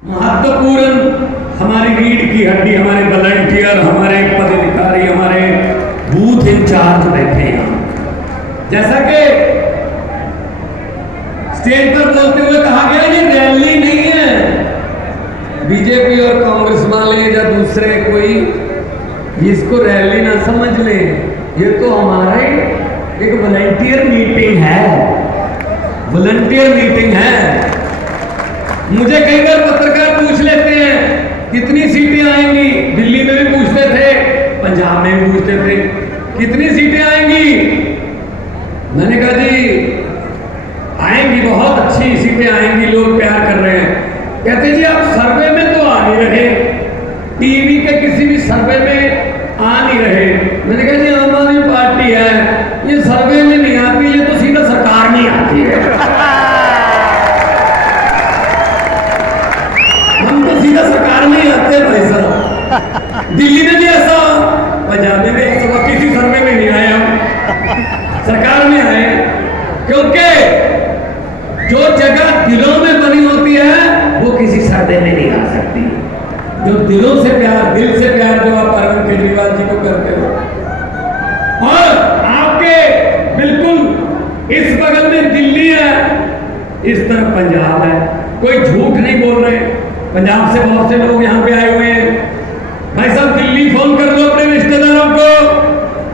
महत्वपूर्ण हमारी रीढ़ की हड्डी, हमारे वॉलंटियर, हमारे पदाधिकारी, हमारे बूथ इंचार्ज बैठे हैं। जैसा कि स्टेज पर बोलते हुए कहा गया, ये रैली नहीं है बीजेपी और कांग्रेस वाले या दूसरे कोई, इसको रैली ना समझ ले, ये तो हमारा एक वॉलंटियर मीटिंग है, वॉलंटियर मीटिंग है। मुझे कई बार पत्रकार पूछ लेते हैं कितनी सीटें आएंगी, दिल्ली में भी पूछते थे, पंजाब में भी पूछते थे कितनी सीटें आएंगी। मैंने कहा जी आएंगी, बहुत अच्छी सीटें आएंगी, लोग प्यार कर रहे हैं। कहते जी आप सर्वे में तो आ नहीं रहे, टीवी के किसी भी सर्वे में आ नहीं रहे। मैंने कहा जी आम आदमी पार्टी है, ये सर्वे में नहीं आती, ये तो सीधा सरकार में आती है। सीधा सरकार में ही आते हैं भाई साहब। दिल्ली में भी ऐसा, पंजाब में भी ऐसा, किसी सर्वे में नहीं आए, हम सरकार में आए। क्योंकि जो जगह दिलों में बनी होती है वो किसी सर्वे में नहीं आ सकती। जो दिलों से प्यार, दिल से प्यार जो आप अरविंद केजरीवाल जी को करते हो, और आपके बिल्कुल इस बगल में दिल्ली है, इस तरफ पंजाब है, कोई झूठ नहीं बोल रहे। पंजाब से बहुत से लोग यहाँ पे आए हुए हैं। भाई साहब दिल्ली फोन कर लो अपने रिश्तेदारों को,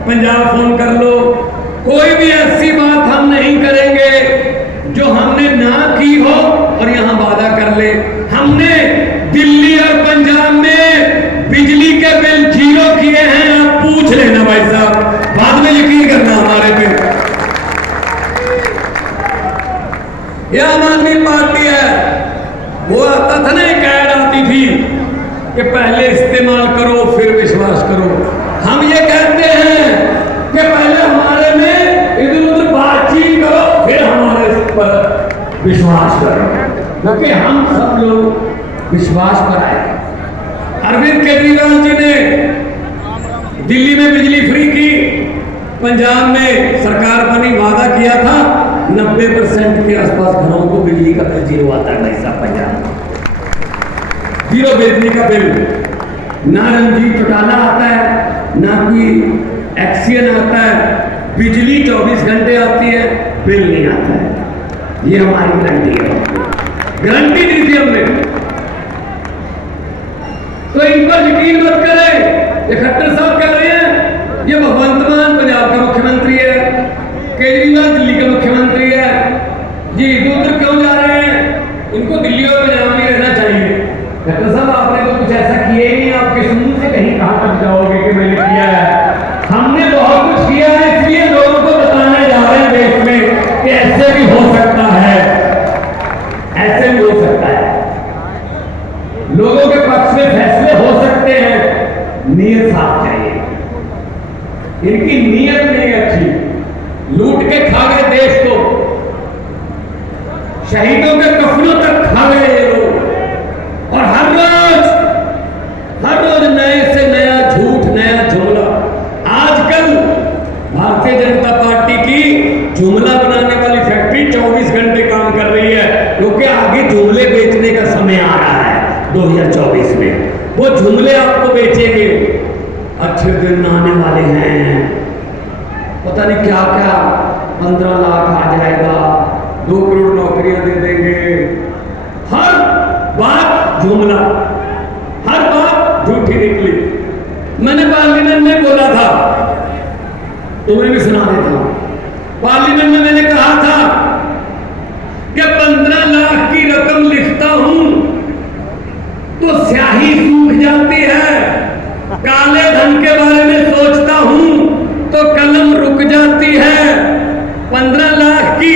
पंजाब फोन कर लो, कोई भी ऐसी बात हम नहीं करेंगे जो हमने ना की हो और यहाँ वादा कर ले। हमने दिल्ली और पंजाब में बिजली के बिल 0 किए हैं, आप पूछ लेना भाई साहब, बाद में यकीन करना हमारे पे। यह आम आदमी पार्टी है। वो आता था ना, एक ऐड आती थी कि पहले इस्तेमाल करो फिर विश्वास करो। हम ये कहते हैं कि पहले हमारे में इधर उधर बातचीत करो, फिर हमारे पर विश्वास करो, क्योंकि हम सब लोग विश्वास पर आए। अरविंद केजरीवाल जी ने दिल्ली में बिजली फ्री की, पंजाब में सरकार बनी, वादा किया था 90% के आसपास घरों को बिजली का बिल 0 आता है भाई साहब। पंजाब 0 बिजली का बिल, ना रंजीत चौटाला आता है, ना कोई एक्सियन आता है, बिजली 24 घंटे आती है, बिल नहीं आता है। ये हमारी गारंटी है, गारंटी दी थी हमने। तो इन पर यकीन मत करें। ये खट्टर साहब कह रहे हैं ये भगवंत मान पंजाब का मुख्यमंत्री है, केजरीवाल दिल्ली का मुख्यमंत्री है जी, इधर उधर क्यों जा रहे हैं, इनको दिल्ली और पंजाब में रहना चाहिए। डॉक्टर साहब आपने तो कुछ ऐसा किया ही नहीं, आप किस मुंह से कहीं कहां तक जाओगे कि मैंने किया है। हमने बहुत कुछ किया है, इसलिए लोगों को बताने जा रहे हैं देश में कि ऐसे भी हो सकता है, ऐसे भी हो सकता है, लोगों के पक्ष में फैसले हो सकते हैं। नीयत साफ चाहिए, इनकी नीयत नहीं अच्छी, लूट के खा गए देश को, शहीदों के कफनों तक खा गए ये लोग, और हर रोज नए से नया झूठ, नया जुमला। आजकल भारतीय जनता पार्टी की जुमला बनाने वाली फैक्ट्री 24 घंटे काम कर रही है, क्योंकि आगे जुमले बेचने का समय आ रहा है 2024 में। वो जुमले आपको बेचेंगे, अच्छे दिन आने वाले हैं, पता नहीं क्या क्या, 15 लाख आ जाएगा, 2 करोड़ नौकरियां दे देंगे। हर बात जुमला, हर बात झूठी निकली। मैंने पार्लियामेंट में बोला था, तुम्हें भी सुना देता हूं। पार्लियामेंट में मैंने कहा था कि 15 लाख की रकम लिखता हूं तो स्याही सूख जाती है, काले धन के बारे में सोचता हूं तो कलम रुक जाती है। 15 लाख की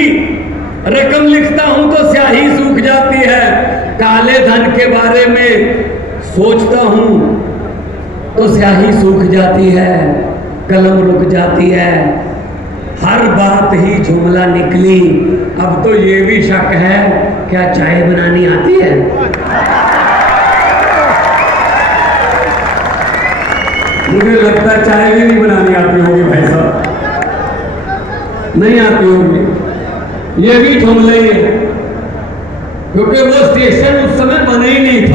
रकम लिखता हूं तो स्याही सूख जाती है, काले धन के बारे में सोचता हूं तो स्याही सूख जाती है, कलम रुक जाती है। हर बात ही जुमला निकली। अब तो ये भी शक है, क्या चाय बनानी आती है? मुझे लगता है चाय भी नहीं बनानी आती होगी भाई साहब, नहीं आती होगी। ये भी जुमले ही है, क्योंकि वो स्टेशन उस समय बने ही नहीं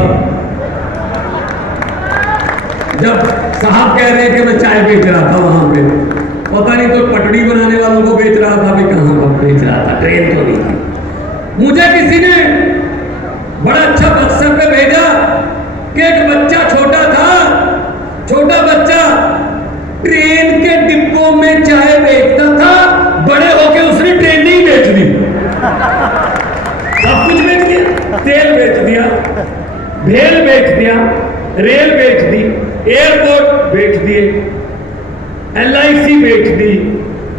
साहब कह रहे हैं कि मैं चाय बेच रहा था वहां पे, पता नहीं तो पटड़ी बनाने वालों को बेच रहा था, भी कहां का बेच रहा था, ट्रेन तो नहीं थी। मुझे किसी ने बड़ा अच्छा व्हाट्सएप पे भेजा कि एक बच्चा छोटा था, छोटा बच्चा ट्रेन के डिब्बों में चाय बेचता था, बड़े होके उसने ट्रेन नहीं बेच दी, सब कुछ बेच दिया, तेल बेच दिया, भेल बेच दिया, रेल बेच दी, एयरपोर्ट बेच दिए, LIC बेच दी।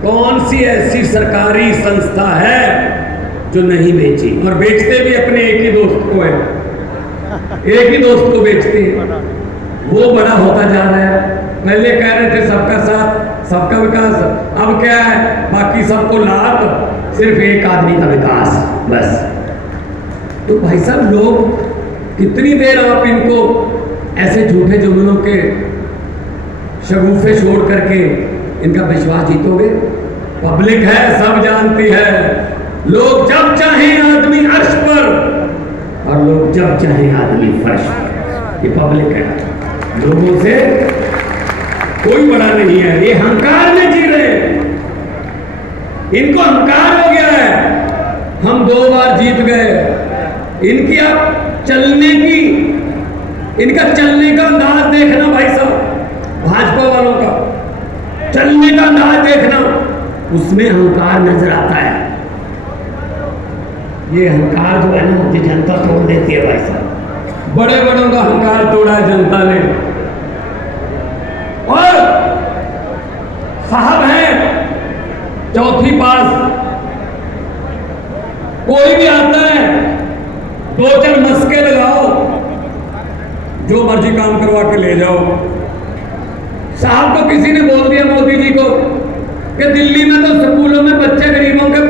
कौन सी ऐसी सरकारी संस्था है जो नहीं बेची? और बेचते भी अपने एक ही दोस्त को है, एक ही दोस्त को बेचते हैं। वो बड़ा होता जा रहा है। पहले कह रहे थे सबका साथ सबका विकास, अब क्या है, बाकी सबको लात, सिर्फ एक आदमी का विकास बस। तो भाई साहब, लोग कितनी देर आप इनको ऐसे झूठे जुमलों के शगुफे छोड़ करके इनका विश्वास जीतोगे? पब्लिक है, सब जानती है। लोग जब चाहे आदमी अर्श पर और लोग जब चाहे आदमी फर्श पर, ये पब्लिक है। लोगों से कोई बड़ा नहीं है, ये अहंकार में जी रहे हैं, इनको अहंकार हो गया है। हम 2 बार जीत गए, इनकी अब चलने की, इनका चलने का अंदाज देखना भाई साहब, भाजपा वालों का चलने का अंदाज देखना, उसमें अहंकार नजर आता है। ये अहंकार जो है ना, ये जनता तोड़ देती है भाई साहब। बड़े बड़ों का अहंकार तोड़ा है जनता ने। और साहब हैं चौथी पास, कोई भी आता है 2-4 मस्के लगाओ, जो मर्जी काम करवा के ले जाओ। साहब को किसी ने बोल दिया, मोदी जी को, कि दिल्ली में तो स्कूलों में बच्चे गरीबों के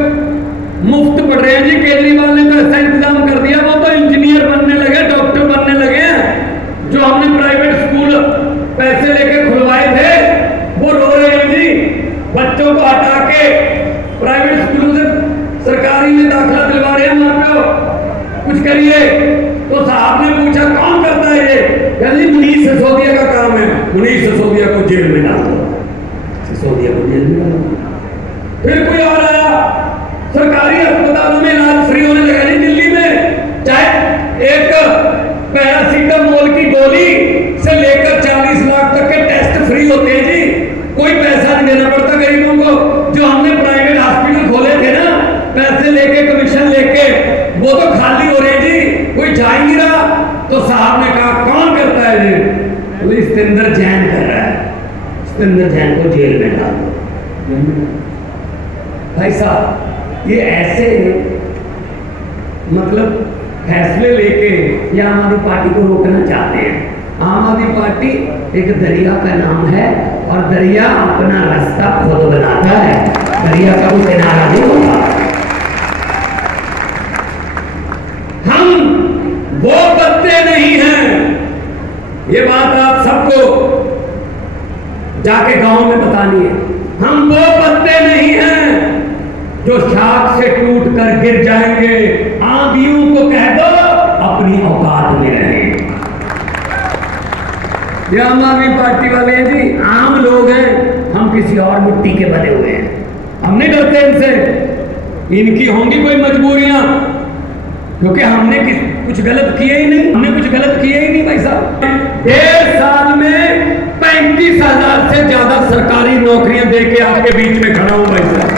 मुफ्त पढ़ रहे हैं जी, केजरीवाल ने तो ऐसा इंतजाम कर दिया, वो तो इंजीनियर बनने लगे, डॉक्टर बनने लगे हैं। जो हमने प्राइवेट स्कूल पैसे लेके खुलवाए थे वो रो रहे हैं जी। बच्चों को हटा के प्राइवेट स्कूलों से सरकारी में दाखिला दिलवा रहे हैं। वहां पे कुछ करिए। तो साहब ने पूछा कौन करता है ये? कहते मनीष सिसोदिया का काम है। मनीष सिसोदिया को जेल में डाल दो, सिसोदिया को जेल में डाल दो। फिर कोई और आया, सरकारी अस्पतालों में इलाज फ्री होने लगा नहीं दिल्ली में, चाहे एक पैरासीटामोल की गोली से लेकर 40 लाख तक के टेस्ट फ्री होते हैं जी। कोई पैसा नहीं देना पड़ता गरीबों को। जो हमने प्राइवेट हॉस्पिटल खोले थे ना, पैसे लेके, कमीशन लेके, वो तो खाली हो रहे जी, कोई जा ही नहीं रहा। तो साहब ने कहा कौन करता है जी? बोले सतेंद्र जैन कर रहा है, सतेंद्र जैन को जेल में डाल दो। भाई साहब, ये ऐसे मतलब फैसले लेके या आम आदमी पार्टी को रोकना चाहते हैं। आम आदमी पार्टी एक दरिया का नाम है और दरिया अपना रास्ता खुद बनाता है, दरिया का कोई किनारा नहीं होता। हम वो पत्ते नहीं हैं, ये बात आप सबको जाके गांव में बतानी है। हम वो पत्ते नहीं हैं जो शाख से टूट कर गिर जाएंगे। आंधियों को कह दो अपनी औकात में रहे। ये आम आदमी पार्टी वाले हैं जी, आम लोग हैं, हम किसी और मिट्टी के बने हुए हैं, हम नहीं डरते इनसे। इनकी होंगी कोई मजबूरियां, क्योंकि हमने कुछ गलत किए ही नहीं, हमने कुछ गलत किए ही नहीं भाई साहब। 1.5 साल में 35,000 से ज्यादा सरकारी नौकरियां देके आपके बीच में खड़ा हूं भाई साहब।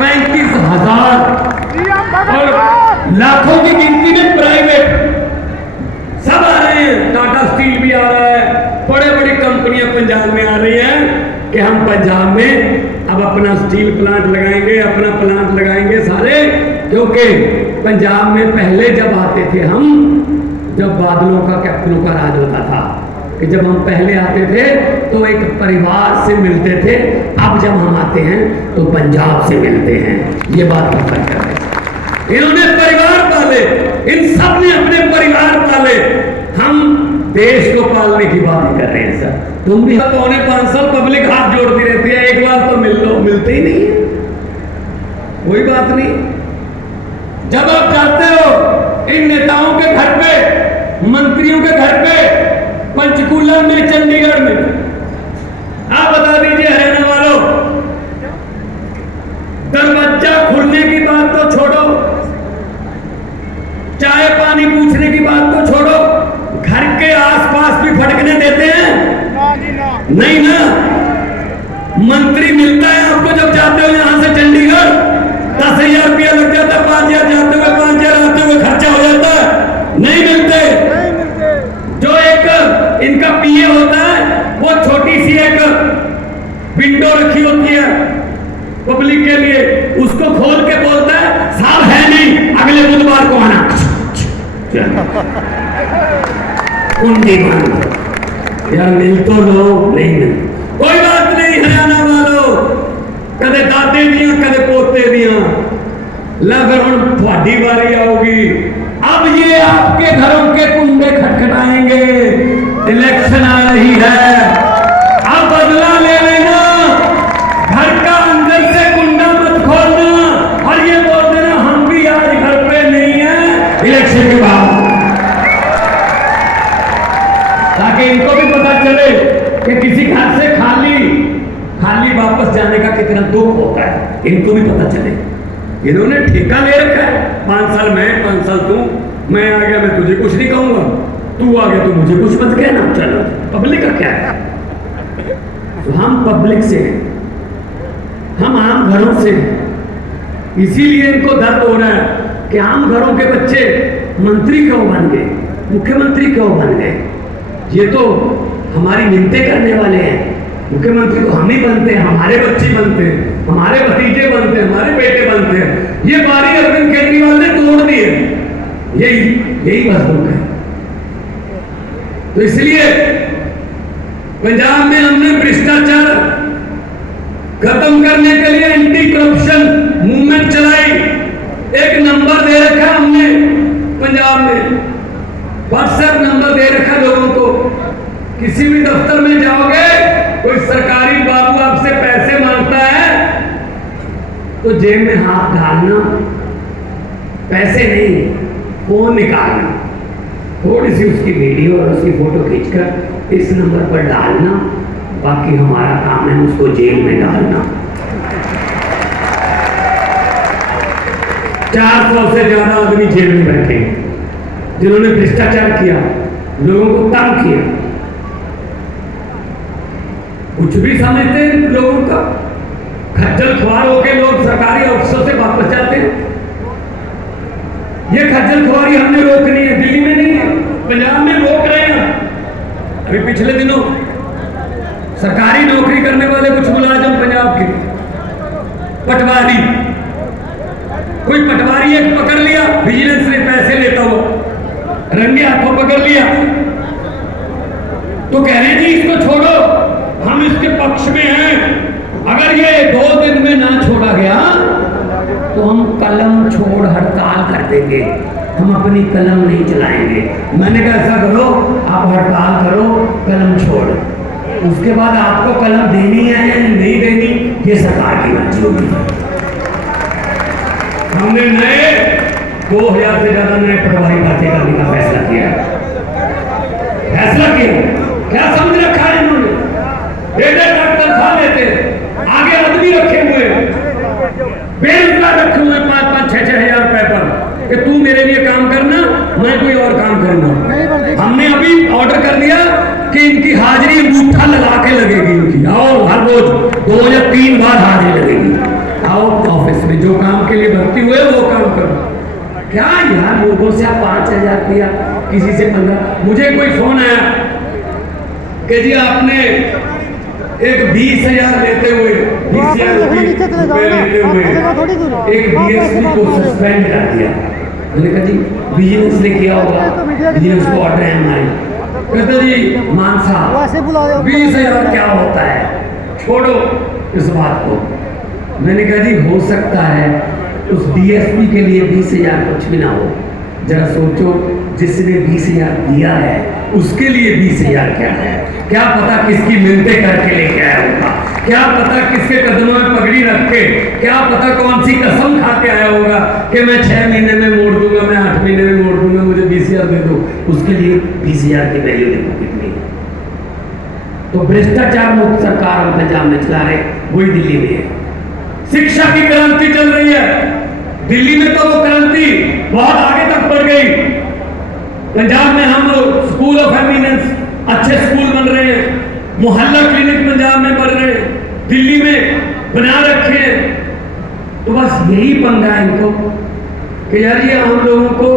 35,000 और लाखों की गिनती में प्राइवेट सब आ रहे हैं। टाटा स्टील भी आ रहा है, बड़े बड़ी कंपनियां पंजाब में आ रही हैं कि हम पंजाब में अब अपना स्टील प्लांट लगाएंगे, अपना प्लांट लगाएंगे सारे। क्योंकि पंजाब में पहले जब आते थे हम, जब बादलों का कैप्टनों का राज होता था, कि जब हम पहले आते थे तो एक परिवार से मिलते थे, अब जब हम आते हैं तो पंजाब से मिलते हैं। ये बात पर फर्क कर रहे हैं। इन्होंने परिवार पाले, इन सब ने अपने परिवार पाले, हम देश को पालने की बात कर रहे हैं सर। तुम भी 4.25 साल पब्लिक हाथ जोड़ती रहती है, एक बार तो मिल लो, मिलते ही नहीं है। कोई बात नहीं, जब आप जाते हो इन नेताओं के घर पे, मंत्रियों के घर पे, कुंडी बंद यार, मिल तो लो, नहीं मिल कोई बात नहीं। हरियाणा वालों, कदे दादे दियां कदे पोते दियां, ला फिर हुण तुहाडी बारी आओगी। अब ये आपके घरों के कुंडे खटखटाएंगे। इलेक्शन आ रही है, अब बदला ले लेना। घर का अंदर से कुंडा मत खोलना और ये बोल देना हम भी आज घर पे नहीं है इलेक्शन के बाद, ताकि इनको भी पता चले कि किसी घर से खाली वापस जाने का कितना दुख होता है। इनको भी पता चले। इन्होंने ठेका ले रखा है, 5 साल मैं 5 साल तू, मैं आ गया मैं तुझे कुछ नहीं कहूंगा, तू आ गया तो मुझे कुछ मत कहना। चलो पब्लिक का क्या है, तो हम पब्लिक से हैं, हम आम घरों से हैं। इसीलिए इनको दर्द हो रहा है कि आम घरों के बच्चे मंत्री क्यों बन गए, मुख्यमंत्री क्यों बन गए। ये तो हमारी मिन्नतें करने वाले हैं। मुख्यमंत्री तो हम ही बनते हैं, हमारे बच्चे बनते हैं, हमारे भतीजे बनते हैं, हमारे बेटे बनते हैं। ये बारी अरविंद केजरीवाल ने तोड़ दी है। यही बस दुख है। तो इसलिए पंजाब में हमने भ्रष्टाचार खत्म करने के लिए एंटी करप्शन मूवमेंट चलाई। एक नंबर दे रखा हमने पंजाब में, व्हाट्सएप नंबर दे रखा लोगों को। किसी भी दफ्तर में जाओगे, कोई सरकारी बाबू आपसे पैसे मांगता है तो जेब में हाथ डालना, पैसे नहीं, फोन निकालना, थोड़ी सी उसकी वीडियो और उसकी फोटो खींचकर इस नंबर पर डालना। बाकी हमारा काम है उसको जेल में डालना। 400 से ज्यादा आदमी जेल में बैठे जिन्होंने भ्रष्टाचार किया, लोगों को तंग किया। कुछ भी समझते हैं लोगों का, खज्जल खुआर होकर लोग सरकारी अफसर से वापस जाते हैं। ये खज्जल खुआरी हमने रोकनी है, दिल्ली में नहीं है, पंजाब में रोक रहे हैं। अभी पिछले दिनों सरकारी नौकरी करने वाले कुछ मुलाजिम पंजाब के पटवारी, कोई पटवारी एक पकड़ लिया, विजिलेंस ने पैसे लेता हुआ रंगे हाथों पकड़ लिया, तो कह रहे हैं जी इसको छोड़ो, हम इसके पक्ष में हैं। अगर ये 2 दिन में ना छोड़ा गया तो हम कलम छोड़ हड़ताल कर देंगे, हम अपनी कलम नहीं चलाएंगे। मैंने कहा ऐसा करो, आप हड़ताल करो, कलम छोड़, उसके बाद आपको कलम देनी है या नहीं देनी ये सरकार की मर्जी होगी। हमने नए 2000 से ज्यादा नए पटवारी भर्ती करने का फैसला किया। क्या समझ रखा है इन्होंने, 1.5 लाख तनख्वाह लेते, आगे आदमी रखे हुए, बेरोजगार रखे हुए 5-5-6 हजार रुपए पर कि तू मेरे लिए काम करना, मैं कोई और काम करूंगा। हमने अभी ऑर्डर कर दिया कि इनकी हाजिरी अंगूठा लगा के लगेगी इनकी। आओ हर रोज 2 या 3 बार हाजिरी लगेगी। आओ ऑफिस में, जो काम के लिए भर्ती हुए वो काम करो। क्या यार, लोगों से आप 5,000 दिया, किसी से 15। मुझे कोई फोन आया कि जी आपने एक 20,000 लेते हुए, 20,000 रुपए लेते हुए एक डीएसपी को सस्पेंड कर दिया। मैंने कहा जी विजिलेंस ने किया होगा, विजिलेंस को ऑर्डर है हमारे। कहते जी मान साहब 20,000 क्या होता है, छोड़ो इस बात को। मैंने कहा जी हो सकता है उस डीएसपी के लिए 20,000 कुछ भी ना हो। जरा सोचो, जिसने 20,000 दिया है उसके लिए 20,000 क्या है। क्या पता किसकी मिन्नतें करके लेके आया होगा, क्या पता किसके कदमों में पगड़ी रख के, क्या पता कौन सी कसम खा के आया होगा कि मैं 6 महीने में मोड़ दूंगा, मैं 8 महीने में मोड़ दूंगा, मुझे 20,000 दे दो। उसके लिए 20,000 की वैल्यू देखो कितनी। तो भ्रष्टाचार मुक्त सरकार हम पंजाब में चला रहे, वही दिल्ली में है। शिक्षा की क्रांति चल रही है दिल्ली में, तो वो क्रांति बहुत आगे तक बढ़ गई। पंजाब में हम स्कूल ऑफ एमिनेंस, अच्छे स्कूल बन रहे हैं, मोहल्ला क्लिनिक पंजाब में बन रहे हैं, दिल्ली में बना रखे हैं। तो बस यही पंगा है इनको कि यार ये आम लोगों को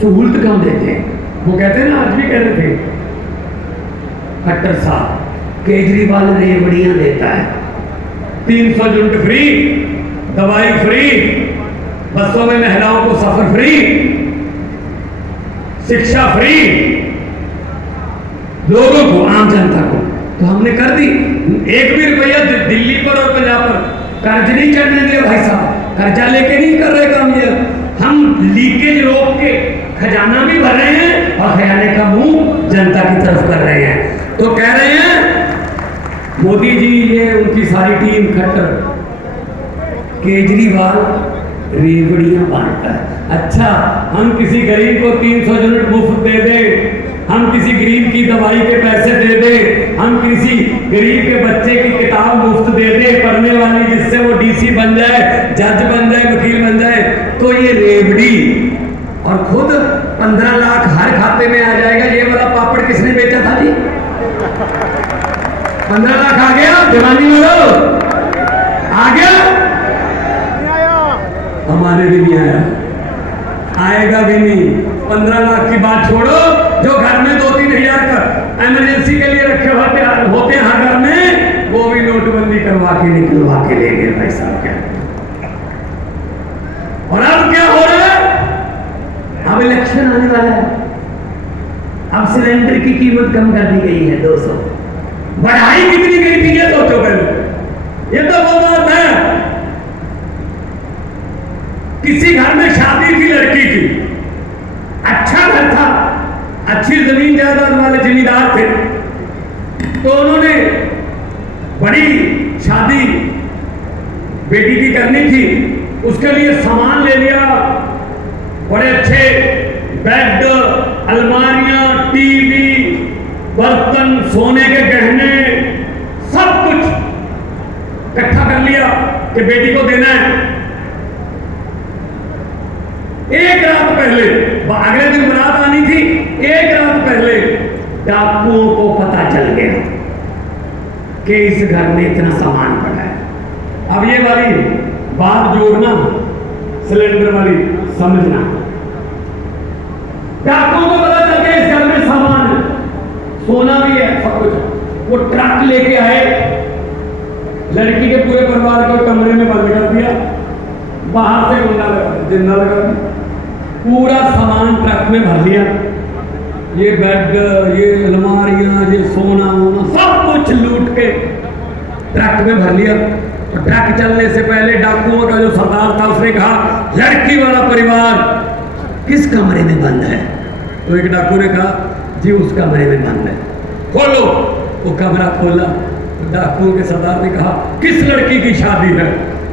सहूलत कम देते हैं। वो कहते हैं ना, आज भी कह रहे थे खट्टर साहब, केजरीवाल रेवड़ियां देता है, 300 यूनिट फ्री, दवाई फ्री, बसों में महिलाओं को सफर फ्री। शिक्षा फ्री लोगों को, आम जनता को, तो हमने कर दी। एक भी रुपया दिल्ली पर और पंजाब पर कर्ज नहीं चढ़ने दिया भाई साहब, कर्जा लेके नहीं कर रहे काम। ये हम लीकेज रोक के खजाना भी भर रहे हैं और खजाने का मुंह जनता की तरफ कर रहे हैं। तो कह रहे हैं मोदी जी, ये उनकी सारी टीम खट्टर, केजरीवाल रेवड़ियां बांटता है। अच्छा, हम किसी गरीब को 300 यूनिट मुफ्त दे दे, हम किसी गरीब की दवाई के पैसे दे दे, हम किसी गरीब के बच्चे की किताब मुफ्त दे दे पढ़ने वाली, जिससे वो डीसी बन जाए, जज बन जाए, वकील बन जाए, तो ये रेवड़ी, और खुद 15 लाख हर खाते में आ जाएगा। ये वाला पापड़ किसने बेचा था जी? 15 लाख आ गया जवानी वालों, आ गया? हमारे भी नहीं आया, आएगा भी नहीं। 15 लाख की बात छोड़ो, जो घर में 2-3 हजार का इमरजेंसी के लिए रखे होते हैं हर घर में, वो भी नोटबंदी करवा के निकलवा के ले गए भाई साहब। क्या और अब क्या हो रहा है? अब इलेक्शन आने वाला है, अब सिलेंडर की कीमत कम कर दी गई है 200। बढ़ाई कितनी गई थी ये सोचो पहले। ये तो वो बात है, किसी घर में शादी थी लड़की की, अच्छा घर था, अच्छी जमीन जायदाद वाले जमींदार थे, तो उन्होंने बड़ी शादी बेटी की करनी थी, उसके लिए सामान ले लिया, बड़े अच्छे बेड, अलमारियां, टीवी, बर्तन, सोने के गहने, सब कुछ इकट्ठा कर लिया कि बेटी को देना है। एक रात पहले, अगले दिन बारात आनी थी, एक रात पहले डाकुओं को पता चल गया कि इस घर में इतना सामान पड़ा है। अब ये वाली बात जोड़ना, सिलेंडर वाली समझना, डाकुओं को पता चल गया इस घर में सामान है, सोना भी है, सब कुछ। वो ट्रक लेके आए, लड़की के पूरे परिवार को कमरे में बंद कर दिया, बाहर से गुंडा लगा, जिंदा लगा दिया, पूरा सामान ट्रक में भर लिया। ये बेड, ये अलमारियां, ये सोना वोना सब कुछ लूट के ट्रक में भर लिया। तो ट्रक चलने से पहले डाकुओं का जो सरदार था उसने कहा, लड़की वाला परिवार किस कमरे में बंद है? तो एक डाकू ने कहा, जी उस कमरे में बंद है, खोलो। वो कमरा खोला, तो डाकुओं के सरदार ने कहा, किस लड़की की शादी है?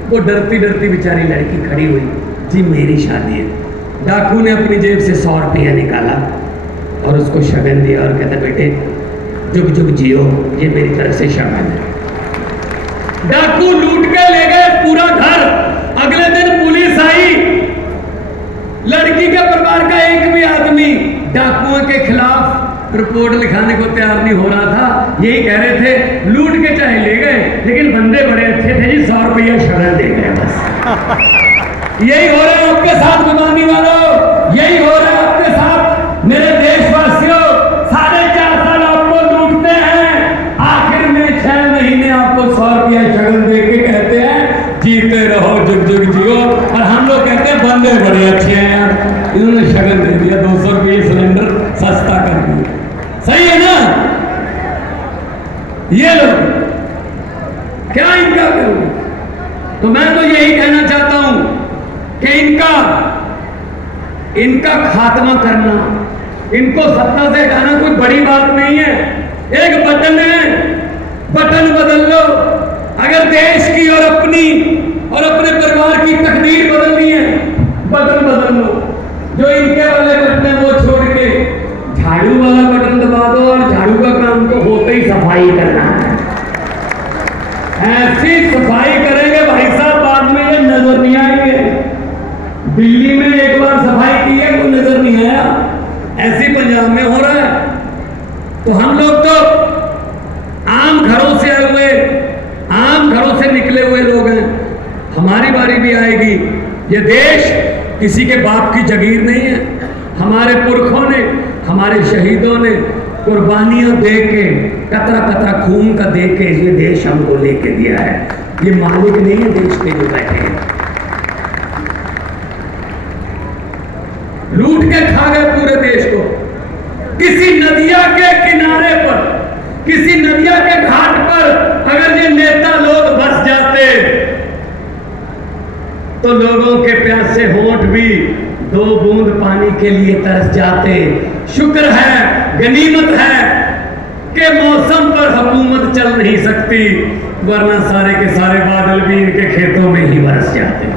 वो डरती डरती बेचारी लड़की खड़ी हुई, जी मेरी शादी है। डाकू ने अपनी जेब से 100 रुपया निकाला और उसको शगन दिया और कहता, बेटे जुग जुग जियो, ये मेरी तरफ से शगन है। डाकू लूट के ले गए पूरा घर। अगले दिन पुलिस आई, लड़की के परिवार का एक भी आदमी डाकुओं के खिलाफ रिपोर्ट लिखाने को तैयार नहीं हो रहा था। यही कह रहे थे, लूट के चाहे ले गए, लेकिन बंदे बड़े अच्छे थे जी, 100 रुपया शगन दे गए बस। यही हो रहा है आपके साथ गुमानी वालों, यही हो रहा है आपके साथ मेरे देशवासियों। 4.5 साल आपको लूटते हैं, आखिर में 6 महीने आपको 100 रुपया शगन दे के कहते हैं जीते रहो, जुग जुग जियो। और हम लोग कहते हैं बंदे बड़े अच्छे हैं यार, इन्होंने शगन दे दिया, 200 रुपये सिलेंडर सस्ता कर दिया। सही है ना? ये लोग क्या इनका करूं? तो मैं तो यही कहना चाहता हूं कि इनका खात्मा करना, इनको सत्ता से हटाना कोई बड़ी बात नहीं है। एक बटन है, बटन बदल लो। अगर देश की और अपने परिवार की तकदीर बदलनी है, बटन बदल लो। जो इनके वाले बटन है वो छोड़ के झाड़ू वाला बटन दबा दो, और झाड़ू का काम तो होते ही सफाई करना है। ऐसी सफाई करेंगे भाई साहब, बाद में ये नजर नहीं आएंगे। दिल्ली में एक बार सफाई की है, कोई नजर नहीं आया, ऐसी पंजाब में हो रहा है। तो हम लोग तो आम घरों से आए हुए, आम घरों से निकले हुए लोग हैं, हमारी बारी भी आएगी। ये देश किसी के बाप की जागीर नहीं है। हमारे पुरखों ने, हमारे शहीदों ने कुर्बानियां दे के, कतरा कतरा खून का दे के ये देश हमको लेके दिया है। ये मालिक नहीं है देश के जो बैठे हैं। लूट के खा गए पूरे देश को। किसी नदिया के किनारे पर, किसी नदिया के घाट पर अगर ये नेता लोग बस जाते तो लोगों के प्यासे होंठ भी 2 बूंद पानी के लिए तरस जाते। शुक्र है, गनीमत है कि मौसम पर हुकूमत चल नहीं सकती, वरना सारे के सारे बादल भी इनके खेतों में ही बरस जाते।